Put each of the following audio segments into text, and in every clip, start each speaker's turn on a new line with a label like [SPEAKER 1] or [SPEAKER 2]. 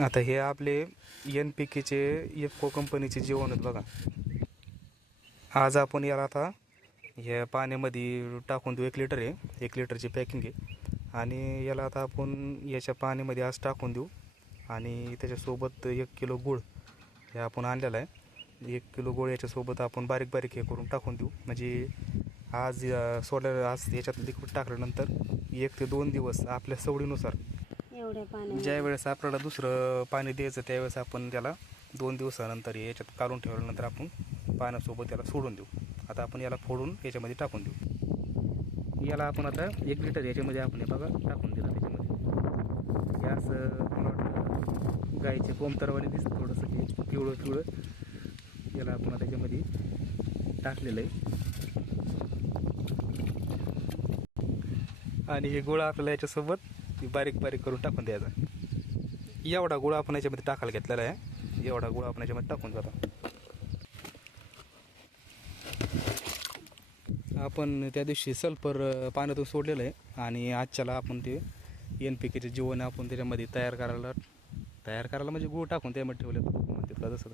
[SPEAKER 1] आता हे आपले एन पी केचे इफको कंपनीचे जेवण आहेत बघा. आज आपण याला आता ह्या पाण्यामध्ये टाकून देऊ एक लिटर आहे. एक लिटरची पॅकिंग आहे. आणि याला आता आपण याच्या पाण्यामध्ये आज टाकून देऊ. आणि त्याच्यासोबत एक किलो गूळ हे आपण आणलेला आहे. एक किलो गूळ याच्यासोबत आपण बारीक बारीक हे करून टाकून देऊ. म्हणजे आज सोडल्या आज याच्यात लिक्विड टाकल्यानंतर एक ते दोन दिवस आपल्या सवडीनुसार
[SPEAKER 2] एवढ्या पाण्यात
[SPEAKER 1] ज्या वेळेस आपल्याला दुसरं पाणी द्यायचं त्यावेळेस आपण त्याला दोन दिवसानंतर याच्यात काढून ठेवल्यानंतर आपण पाण्यासोबत त्याला सोडून देऊ. आता आपण याला फोडून याच्यामध्ये टाकून देऊ. याला आपण आता एक लिटर याच्यामध्ये आपण हे बघा टाकून दिला त्याच्यामध्ये. गॅस मला वाटतं गाईचे कोमतरवाने दिसतं थोडंसं हे पिवळं पिवळं. याला आपण त्याच्यामध्ये टाकलेलं आहे. आणि हे गोळा आपल्याला याच्यासोबत ती बारीक बारीक करून टाकून द्यायचा. एवढा गुळ आपण याच्यामध्ये टाकायला घेतलेला आहे. एवढा गुळ आपण याच्यामध्ये टाकून जातो. आपण त्या दिवशी सल्फर पाण्यातून सोडलेलं आहे आणि आजच्याला आपण ते एन पी केचे जीवन आपण त्याच्यामध्ये तयार करायला तयार करायला म्हणजे गुळ टाकून त्यामध्ये ठेवले म्हणतात जसं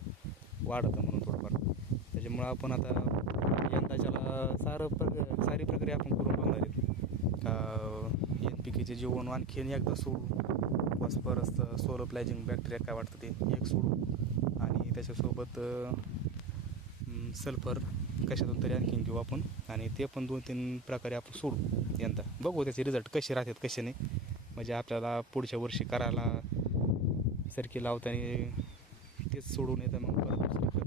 [SPEAKER 1] वाढतं म्हणून थोडंफार. त्याच्यामुळं आपण आता यंदाच्याला सारं प्र सारी प्रक्रिया आपण करू बाकीचे एन जीवन आणखीन एकदा सोडू फॉस्फरस सोलो प्लॅजिंग बॅक्टेरिया काय वाटतं ते एक सोडू आणि त्याच्यासोबत सल्फर कशातून तरी आणखीन घेऊ आपण. आणि ते पण दोन तीन प्रकारे आपण सोडू यंदा. बघू त्याचे रिझल्ट कसे राहतात कसे नाही. म्हणजे आपल्याला पुढच्या वर्षी करायला सरकी लावताना तेच सोडून येतं मग परत